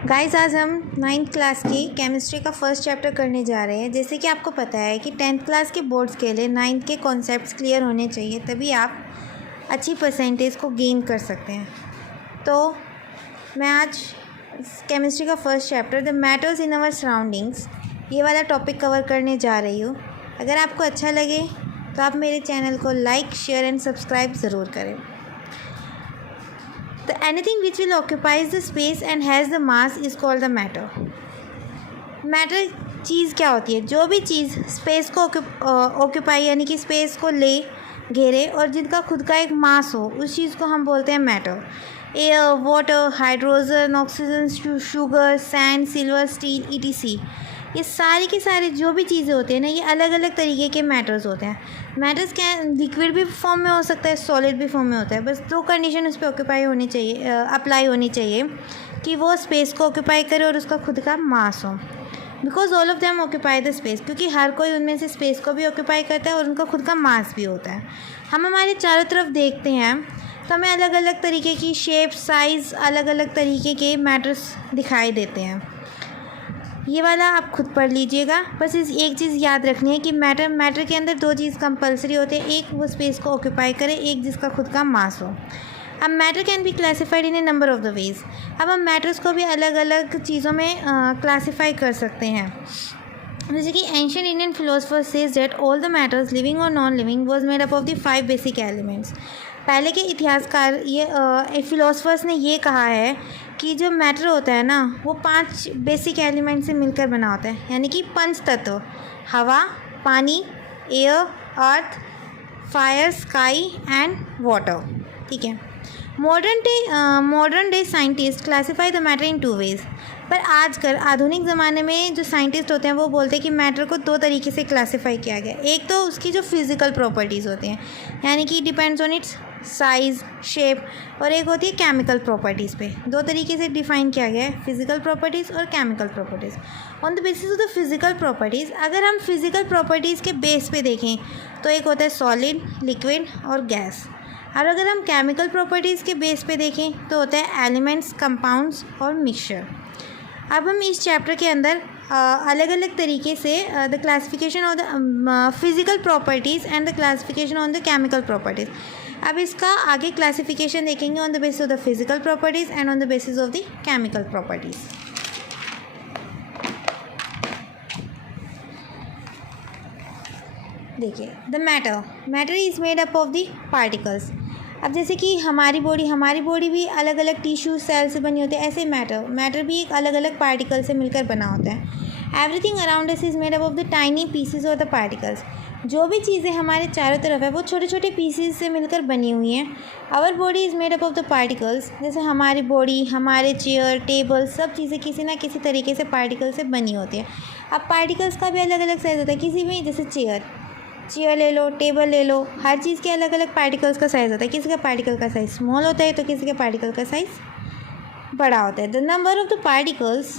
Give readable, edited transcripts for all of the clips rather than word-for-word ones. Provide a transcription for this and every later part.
Guys आज हम ninth class की केमिस्ट्री का फर्स्ट चैप्टर करने जा रहे हैं। जैसे कि आपको पता है कि टेंथ क्लास के बोर्ड्स के लिए नाइन्थ के कॉन्सेप्ट्स क्लियर होने चाहिए, तभी आप अच्छी परसेंटेज को गेन कर सकते हैं। तो मैं आज केमिस्ट्री का first chapter the matters in our surroundings ये वाला टॉपिक कवर करने जा रही हूँ। अगर आपको अच्छा लगे तो आप मेरे चैनल को लाइक, शेयर एंड सब्सक्राइब ज़रूर करें। The anything which will occupies the space and has the mass is called the matter. Matter चीज़ क्या होती है? जो भी चीज़ स्पेस को ऑक्यूपाई यानी कि स्पेस को ले घेरे और जिनका खुद का एक मास हो, उस चीज़ को हम बोलते हैं matter. Air, water, hydrogen, oxygen, sugar, sand, silver, steel, ETC, ये सारी के सारे जो भी चीज़ें होती हैं ना, ये अलग अलग तरीके के मैटर्स होते हैं। मैटर्स क्या है? लिक्विड भी फॉर्म में हो सकता है, सॉलिड भी फॉर्म में होता है। बस दो कंडीशन उस पर ऑक्यूपाई होनी चाहिए, अप्लाई होनी चाहिए कि वो स्पेस को ऑक्यूपाई करे और उसका खुद का मास हो। Because all of them occupy the space, क्योंकि हर कोई उनमें से स्पेस को भी ऑक्यूपाई करता है और उनका खुद का मास भी होता है। हम हमारे चारों तरफ देखते हैं तो हमें अलग अलग तरीके की शेप, साइज़, अलग अलग तरीके के मैटर्स दिखाई देते हैं। ये वाला आप खुद पढ़ लीजिएगा। बस इस एक चीज़ याद रखनी है कि मैटर के अंदर दो चीज़ कंपलसरी होती है, एक वो स्पेस को ऑक्यूपाई करे, एक जिसका खुद का मास हो। अब matter can be classified in A number of the ways. अब हम मैटर्स को भी अलग अलग चीज़ों में क्लासीफाई कर सकते हैं। जैसे कि ancient Indian philosopher says that all the matters living और non living was made up of the 5 basic elements. पहले के इतिहासकार फिलोसफर्स ने ये कहा है कि जो मैटर होता है ना, वो 5 बेसिक एलिमेंट से मिलकर बना होता है, यानी कि 5 तत्व: हवा, पानी, air, earth, fire, sky and water. ठीक है। Modern day scientist classify the matter in 2 ways. पर आजकल आधुनिक ज़माने में जो साइंटिस्ट होते हैं वो बोलते हैं कि मैटर को 2 तरीके से क्लासीफाई किया गया। एक तो उसकी जो फिज़िकल प्रॉपर्टीज़ होती हैं, यानी कि depends on it's size, shape, और एक होती है केमिकल प्रॉपर्टीज़ पे। 2 तरीके से डिफ़ाइन किया गया है, फिज़िकल प्रॉपर्टीज़ और chemical properties. On the basis of the physical properties, अगर हम फिज़िकल प्रॉपर्टीज़ के बेस पे देखें तो एक होता है सॉलिड, लिक्विड और गैस। और अगर हम केमिकल प्रॉपर्टीज़ के बेस पे देखें तो होता है एलिमेंट्स, कंपाउंड्स और मिक्सचर। अब हम इस चैप्टर के अंदर अलग अलग तरीके से the classification of the physical properties and the classification on the chemical properties. अब इसका आगे क्लासिफिकेशन देखेंगे on the basis of the physical properties and on the basis of the chemical properties. देखिए, the matter is made up of the particles. अब जैसे कि हमारी body भी अलग अलग टिश्यू सेल से बनी होती है, ऐसे मैटर भी एक अलग अलग पार्टिकल से मिलकर बना होता है। Everything around us is made up of the tiny pieces और द पार्टिकल्स। जो भी चीज़ें हमारे चारों तरफ है वो छोटे छोटे पीसेस से मिलकर बनी हुई हैं। Our body is made up of the particles. जैसे हमारी बॉडी, हमारे चेयर, टेबल, सब चीज़ें किसी ना किसी तरीके से पार्टिकल से बनी होती है। अब पार्टिकल्स का भी अलग अलग साइज़ होता है। किसी भी, जैसे चेयर ले लो, टेबल ले लो, हर चीज़ के अलग अलग पार्टिकल्स का साइज़ होता है। किसी का पार्टिकल का साइज़ स्मॉल होता है तो किसी के पार्टिकल का साइज़ बड़ा होता है। The number of the particles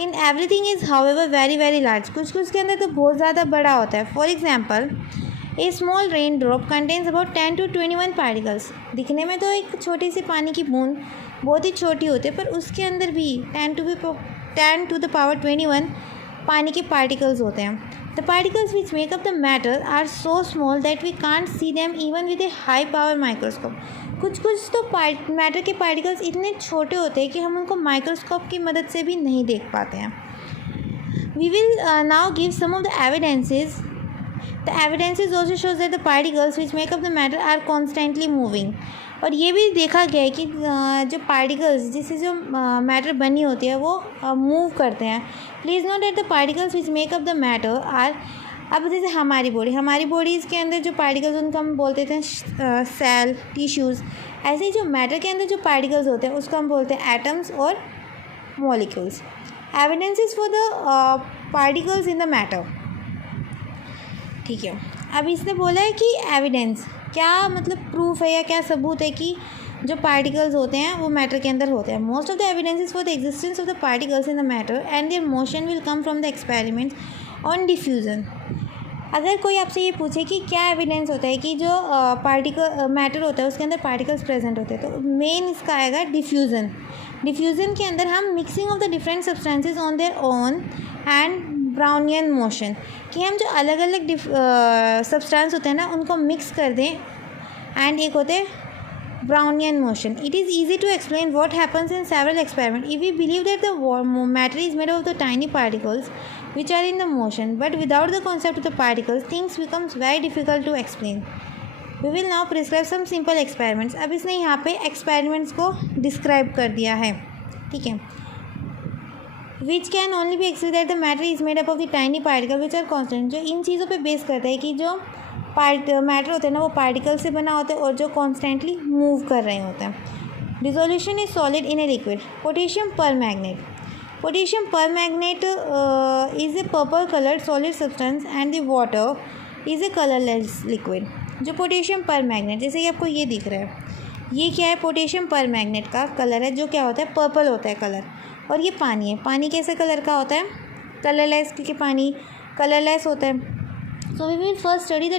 in everything is however very very large. कुछ के अंदर तो बहुत ज़्यादा बड़ा होता है। For example, A small rain drop contains about 10 to 21 particles. दिखने में तो एक छोटी सी पानी की बूंद बहुत ही छोटी होती है, पर उसके अंदर भी 10 to the power 21 पानी के पार्टिकल्स होते हैं। The particles which make up the matter are so small that we can't see them even with a high power microscope. कुछ तो मैटर के पार्टिकल्स इतने छोटे होते हैं कि हम उनको माइक्रोस्कोप की मदद से भी नहीं देख पाते हैं। We will now give some of the evidences. The evidences also shows that the particles which make up the matter are constantly moving. और ये भी देखा गया है कि जो पार्टिकल्स जिससे जो मैटर बनी होती है वो मूव करते हैं। Please note that the particles which make up the matter are, अब जैसे हमारी बॉडीज़ के अंदर जो पार्टिकल्स उनको हम बोलते थे सेल, टिश्यूज़। ऐसे ही जो मैटर के अंदर जो पार्टिकल्स होते हैं उसको हम बोलते हैं एटम्स और molecules. Evidences for the particles in the matter. ठीक है। अब इसने बोला है कि एविडेंस क्या मतलब प्रूफ है या क्या सबूत है कि जो पार्टिकल्स होते हैं वो मैटर के अंदर होते हैं। Most of the evidences for the existence of the particles in the matter and there motion will come from the experiments on diffusion. अगर कोई आपसे ये पूछे कि क्या एविडेंस होता है कि जो पार्टिकल मैटर होता है उसके अंदर पार्टिकल्स प्रेजेंट होते हैं, तो मेन इसका आएगा डिफ्यूज़न। डिफ्यूज़न के अंदर हम mixing of the different substances on their own and Brownian motion, कि हम जो अलग अलग सब्सटेंस होते हैं ना उनको मिक्स कर दें, एंड एक होते हैं Brownian motion. It is easy to explain what happens in several experiments if we believe that the matter is made of the tiny particles which are in the motion, but without the concept of the particles, things becomes very difficult to explain. We will now prescribe some simple experiments. अब इसने यहाँ पे experiments को describe कर दिया है, ठीक है, which can only be explained that the matter is made up of the tiny particles which are constant. जो इन चीज़ों पे बेस करता है कि जो मैटर होते हैं ना वो पार्टिकल से बना होता है और जो कॉन्स्टेंटली मूव कर रहे होते हैं। Dissolution is solid in a liquid. Potassium परमैग्नेट। Potassium परमैग्नेट is a purple coloured solid substance and the water is a colourless liquid. जो पोटेशियम परमैग्नेट, जैसे कि आपको ये दिख रहा है, ये क्या है, पोटेशियम परमैग्नेट का कलर है, जो क्या होता है, पर्पल होता है कलर। और ये पानी है, पानी कैसे कलर का होता है, कलरलेस, क्योंकि पानी कलरलेस होता है। So we will first study the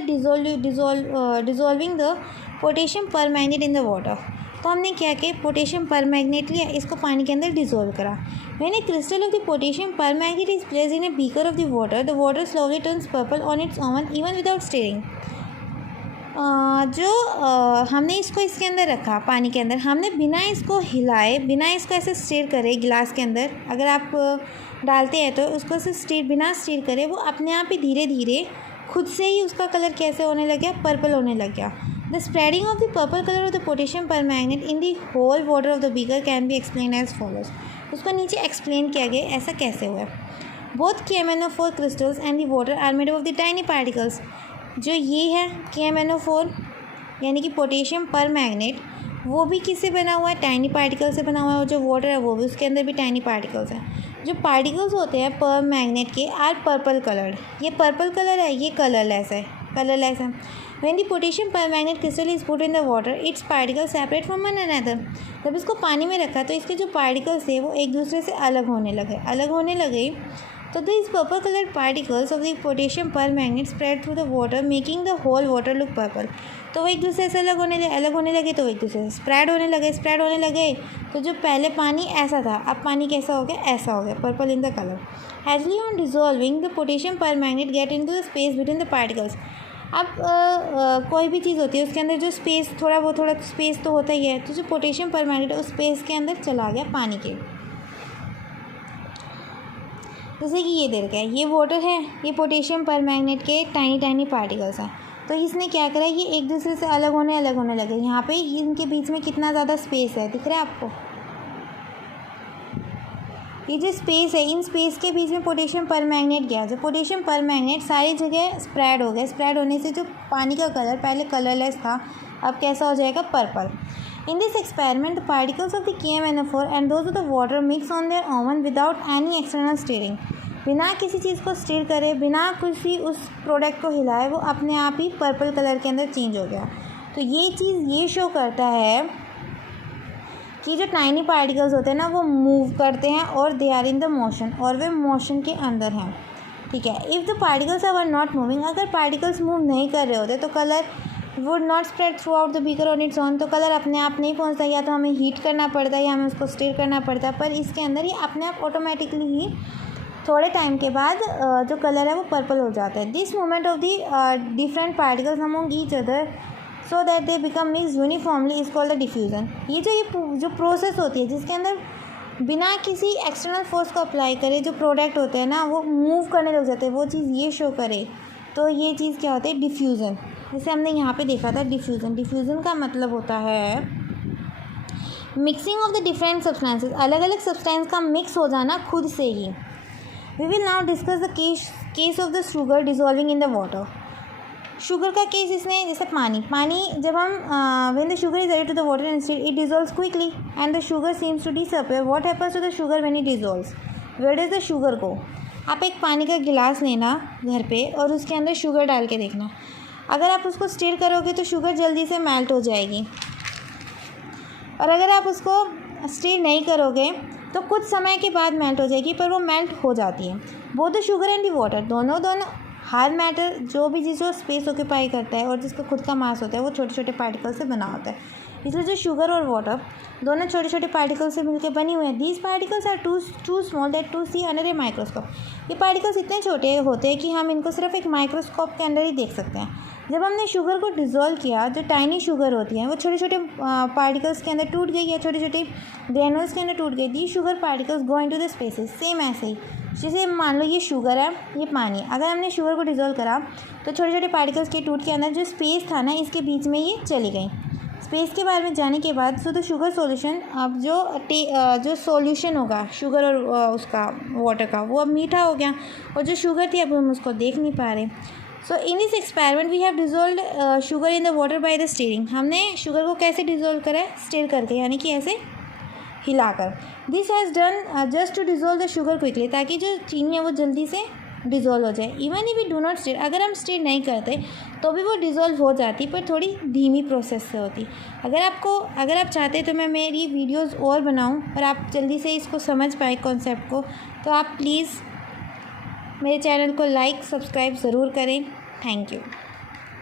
dissolving the potassium permanganate in the water. तो हमने क्या किया, पोटेशियम परमैग्नेट लिया, इसको पानी के अंदर डिसॉल्व करा। When a crystal of the potassium permanganate is placed in a beaker of the water slowly turns purple on its own even without stirring. हमने इसको इसके अंदर रखा, पानी के अंदर, हमने बिना इसको हिलाए, बिना इसको ऐसे स्टीर करे गिलास के अंदर, अगर आप डालते हैं तो उसको से बिना स्टीर करे वो अपने आप ही धीरे धीरे खुद से ही उसका कलर कैसे होने लग गया, पर्पल होने लग गया। The spreading of the purple colour of the potassium permanganate in the whole water of the beaker can be explain as follows. उसको नीचे एक्सप्लेन किया गया ऐसा कैसे हुआ। Both KMnO4 crystals and the water are made of the tiny particles. जो ये है KMnO4 यानी कि पोटेशियम परमैग्नेट, वो भी किससे बना हुआ है, टाइनी पार्टिकल से बना हुआ है, और जो वाटर है वो भी उसके अंदर भी टाइनी पार्टिकल्स हैं। जो पार्टिकल्स होते हैं परमैग्नेट के आर पर्पल कलर्ड, ये पर्पल कलर है, ये कलरलेस है। When the potassium परमैग्नेट crystal is put in the water it's particles separate from one another. जब इसको पानी में रखा तो इसके जो पार्टिकल्स थे वो एक दूसरे से अलग होने लगे। तो these purple colored particles of the potassium permanganate spread through the water making the whole water look purple. तो वो एक दूसरे से अलग होने लगे तो एक दूसरे से स्प्रेड होने लगे। तो जो पहले पानी ऐसा था, अब पानी कैसा हो गया, ऐसा हो गया, purple in the colour. Actually on dissolving the potassium permanganate get into the space between the particles. अब कोई भी चीज़ होती है उसके अंदर जो स्पेस थोड़ा स्पेस तो होता ही है, तो जो पोटेशियम परमैग्नेट है उस स्पेस के अंदर चला गया पानी के। जैसे कि ये दे रखा है, ये वाटर है, ये पोटेशियम परमैग्नेट के टाइनी पार्टिकल्स हैं। तो इसने क्या करा, ये एक दूसरे से अलग होने लगे। यहाँ पे इनके बीच में कितना ज़्यादा स्पेस है, दिख रहा है आपको, ये जो स्पेस है, इन स्पेस के बीच में पोटेशियम परमैग्नेट गया। जो पोटेशियम परमैग्नेट सारी जगह स्प्रेड हो गया। स्प्रेड होने से जो पानी का कलर पहले कलरलेस था, अब कैसा हो जाएगा, purple. In this experiment, the particles of the KMnO4 and those of the water mix on their own without any external stirring. बिना किसी चीज़ को स्टीर करे, बिना किसी उस प्रोडक्ट को हिलाए, वो अपने आप ही पर्पल कलर के अंदर चेंज हो गया। तो ये चीज़ ये शो करता है कि जो टाइनी पार्टिकल्स होते हैं ना वो मूव करते हैं और they are in the motion, और वे मोशन के अंदर हैं, ठीक है। If the particles are not moving, अगर पार्टिकल्स मूव नहीं कर रहे होते तो colour would not spread throughout the beaker on its own. तो कलर अपने आप नहीं पहुंचता, या तो हमें हीट करना पड़ता है या हमें उसको स्टीर करना पड़ता है। पर इसके अंदर ही अपने आप ऑटोमेटिकली ही थोड़े टाइम के बाद जो कलर है वो पर्पल हो जाता है। This movement of the different particles among each other so that they become mix uniformly is called the diffusion. ये जो प्रोसेस होती है जिसके अंदर बिना किसी एक्सटर्नल फोर्स को अप्लाई करे जो प्रोडक्ट होते हैं ना वो मूव करने लग जाते हैं, वो चीज़ ये शो करे, तो ये चीज़ क्या होती है, डिफ्यूज़न। जैसे हमने यहाँ पे देखा था डिफ्यूज़न का मतलब होता है mixing of the different substances, अलग अलग सब्सटेंस का मिक्स हो जाना खुद से ही। We will now discuss the case of the sugar dissolving in the water. Sugar का केस इसने, जैसे पानी जब हम when the sugar is added to the water instead it dissolves quickly and the sugar seems to disappear. What happens to the sugar when it dissolves, where does the sugar गो। आप एक पानी का गिलास लेना घर पे और उसके अंदर शुगर डाल के देखना, अगर आप उसको स्टीर करोगे तो शुगर जल्दी से मेल्ट हो जाएगी, और अगर आप उसको स्टीर नहीं करोगे तो कुछ समय के बाद मेल्ट हो जाएगी, पर वो मेल्ट हो जाती है। Both the sugar and the water, दोनों हर मैटर जो भी चीज़ जो स्पेस ऑक्यूपाई करता है और जिसका खुद का मास होता है वो छोटे छोटे पार्टिकल से बना होता है। इसलिए जो शुगर और वाटर दोनों छोटे छोटे पार्टिकल से मिलकर बनी हुई हैं। These particles are too small that to see under a microscope. ये पार्टिकल्स इतने छोटे होते हैं कि हम इनको सिर्फ एक माइक्रोस्कोप के अंदर ही देख सकते हैं। जब हमने शुगर को डिज़ोल्व किया, जो टाइनी शुगर होती है वो छोटे छोटे पार्टिकल्स के अंदर टूट गई या छोटे छोटे ग्रेनुल्स के अंदर टूट गई। The sugar particles go into the spaces. Same ऐसे ही जैसे मान लो ये शुगर है, ये पानी है। अगर हमने शुगर को डिज़ोल्व करा तो छोटे छोटे पार्टिकल्स के टूट के अंदर जो स्पेस था ना, इसके बीच में ये चली गई। स्पेस के बारे में जाने के बाद सो द शुगर सॉल्यूशन, अब जो सॉल्यूशन होगा शुगर और उसका वाटर का, वो अब मीठा हो गया और जो शुगर थी अब हम उसको देख नहीं पा रहे। So in this experiment we have dissolve sugar in the water by the stirring. हमने शुगर को कैसे डिज़ोल्व करा है? स्टीर करके, यानी कि ऐसे हिलाकर। This has done just to dissolve the sugar quickly, ताकि जो चीनी है वो जल्दी से डिज़ोल्व हो जाए। Even if we do not stir, अगर हम स्टीर नहीं करते तो भी वो डिज़ोल्व हो जाती, पर थोड़ी धीमी प्रोसेस से होती। अगर आप चाहते तो मैं मेरी वीडियोस और बनाऊं और आप जल्दी से इसको समझ पाए कॉन्सेप्ट को, तो आप प्लीज़ मेरे चैनल को लाइक सब्सक्राइब ज़रूर करें। Thank you.